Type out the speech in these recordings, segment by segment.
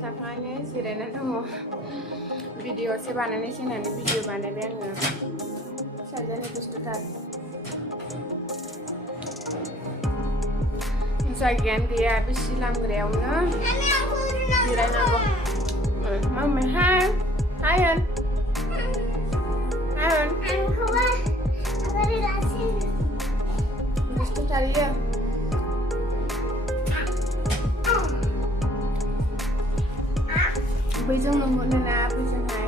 जाखांनानै जिरायना दङ भिडिअसो बानायनोसै होननानै भिडिअ बानायबाय आङो फिसाजोनि दुस्थुथार जायगायानो गैया बेसि लामग्रायावनो जिरायनांगौ मम्मी हाय हाय दुस्थुथार इयो बैजों नुहुरोना बैजोंहाय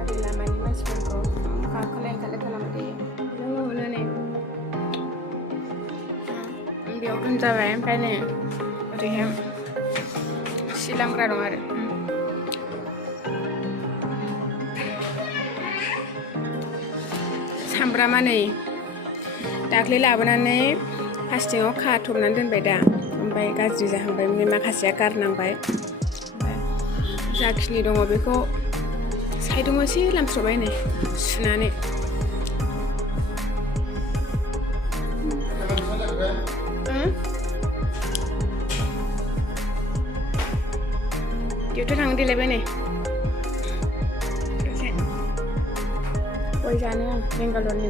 ओरै लामानि मानसिफोरखौ गाखोलाय ओंखारलाय खालामबाय थायो बैजों नुहुरो नै बेयाव दोनजाबाय ओमफ्राय नै ओरैहाय सिलामग्रा दं आरो सामब्रामा नै दाख्लै लाबोनानै प्लास्टिकआव खाथबनानै दोनबाय दा ओमफ्राय गाज्रि जाहांबाय माखासेया गारनांबाय जाखिनि दङ बेखौ साइडआव एसे लामस्रबाय नै सुनानै डिउटियाव थांनो देलायबाय नै गय जानो आं बेंगालरनि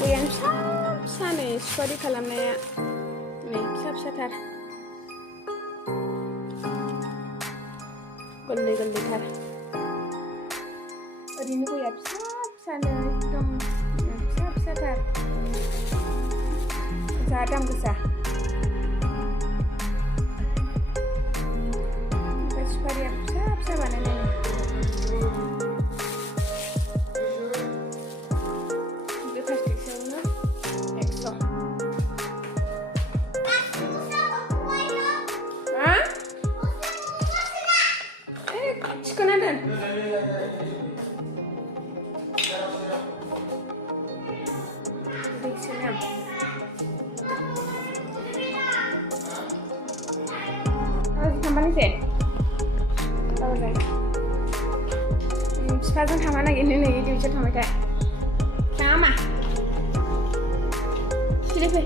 गयानो फिसा फिसा नै सुपारि खालामनाया नै फिसा फिसाथार गोरलै गोरलैथार ओरैनो गया फिसा फिसानो एकदम फिसा फिसाथार जा दाम गोसा ओमफ्राय सुपारिया फिसा फिसा बानायनाय बे प्लास्टिकसेयावनो 100 खोनादों थांबानोसै बिफाजों थांनो नागिरनो नै डिउटियाव थांबाय था थाङा मा सिरिफै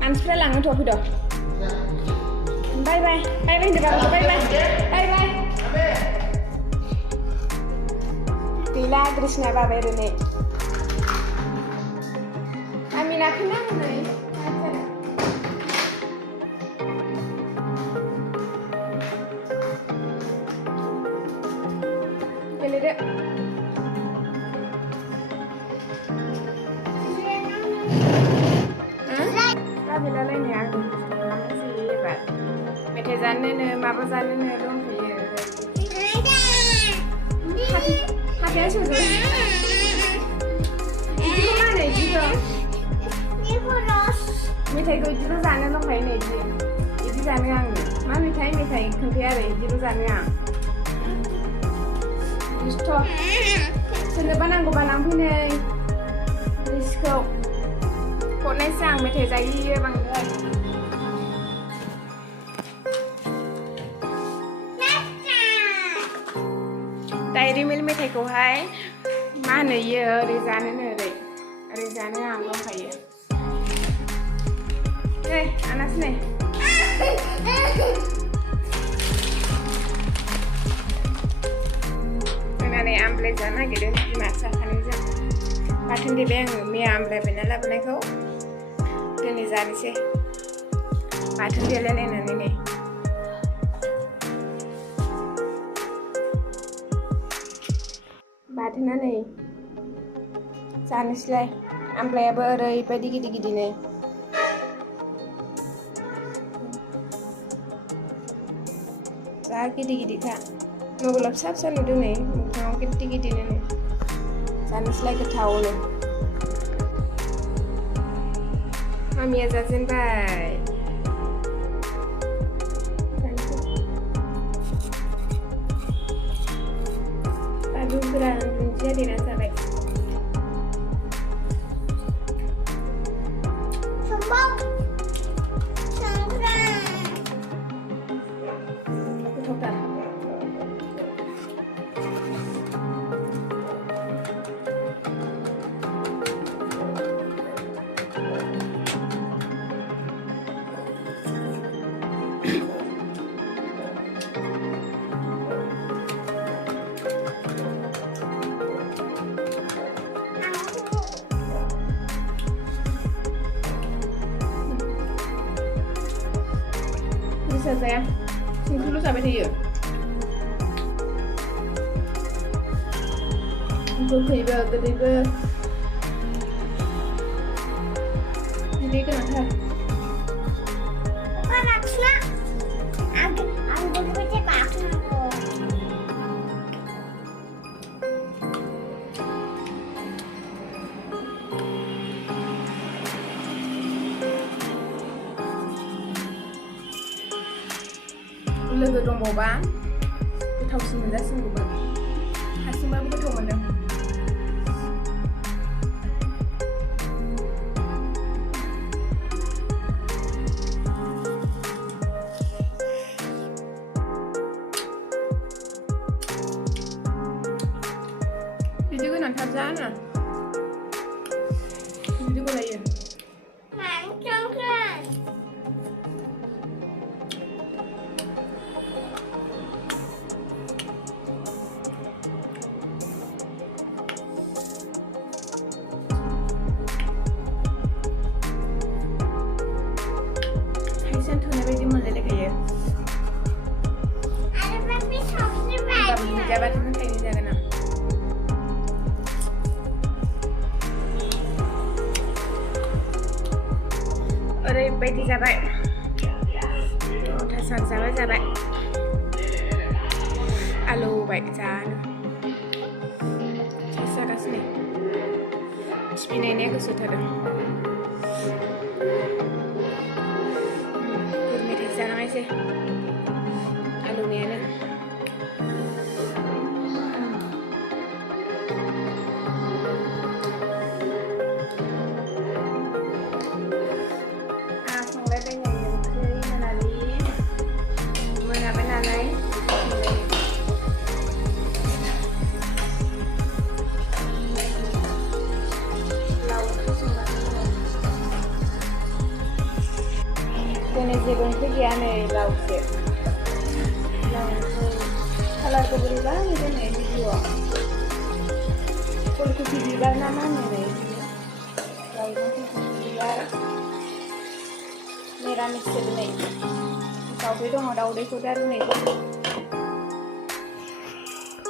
मानसिफ्रा लाङोथ' फैद' बाय बाय बाय बाय होनदो बाबाखौ बाय बाय बाय बाय गैला कृष्णा बाबाय रोनै आमी नाखैना हनै गेलेदो बाबायलालायनाया आं खालामनोसै एबार मेथाइ जानोनो माबा जानोनो दंफैयो हाथाया सोजो बिदिखौ मा होनो बिदिखौ मेथाइखौ बिदिल' जानो दंखायो नै बिदि जानो आङो मा मेथाइ खोन्थाया आरो बिदिल' जानो आं दुस्थ' सोरनोबा नांगौबा लांफैनै रिसखौ हरनायसै आं मेथाइ जायो बांद्राय डायरी मिल्क मेथाइखौहाय मा होनो इयो ओरै जानोनो ओरै जानो आं दंखायो नै आनास नै जोंना आमलाइ जानो नागिरदों बिमा साखानायजों बाथोन देबाय आङो मैया आमलाइ बायना लाबोनायखौ दिनै जानोसै बाथोन देलायलायनानै नै बाथोना नै जानोसैलाय आमलायाबो ओरैबायदि गिदिर गिदिर नै जा गिदिर गिदिरखा मबाइलाव फिसा फिसा नुदों नै मोखाङाव गिदिर गिदिरनो नै जानोसैलाय गोथावनो मामिया जाजेनबाय बानलु गोरान दुन्दिया देना जाबाय गोथावथार फिसा जाया संख्रिल' जाबाय थायो गोखैबो गोदैबो बिदै गोनांथार लोगो दंबावबा गोथावसिन मोनजासिनगौमोन हारसिंबाबो गोथाव मोनदों बिदि गोनांथार जाना बिदि गलायो थाइसेयानो थोनाय बायदि मोनलायलायखायो होमबाबो मोनजाबाथाय थाइनै जागोन आं ओरैबायदि जाबाय दथासान जाबाय आलु बाय जानो टेस्ट जागासिनो थिफिनायनाया गोसो जादों गुर मेथाइ जानाङासै आलुनियानो दिनै जेबो ओंख्रि गैया नै लावसो कालारखौ बोरैबा नुदों नै भिडिअ'आव फुलकबि बिबार ना मा होनो नै लावजों फुलकबि बिबार निरामिससो दिनै दाउदै दङ दाउदैखौ दा रुनायखौ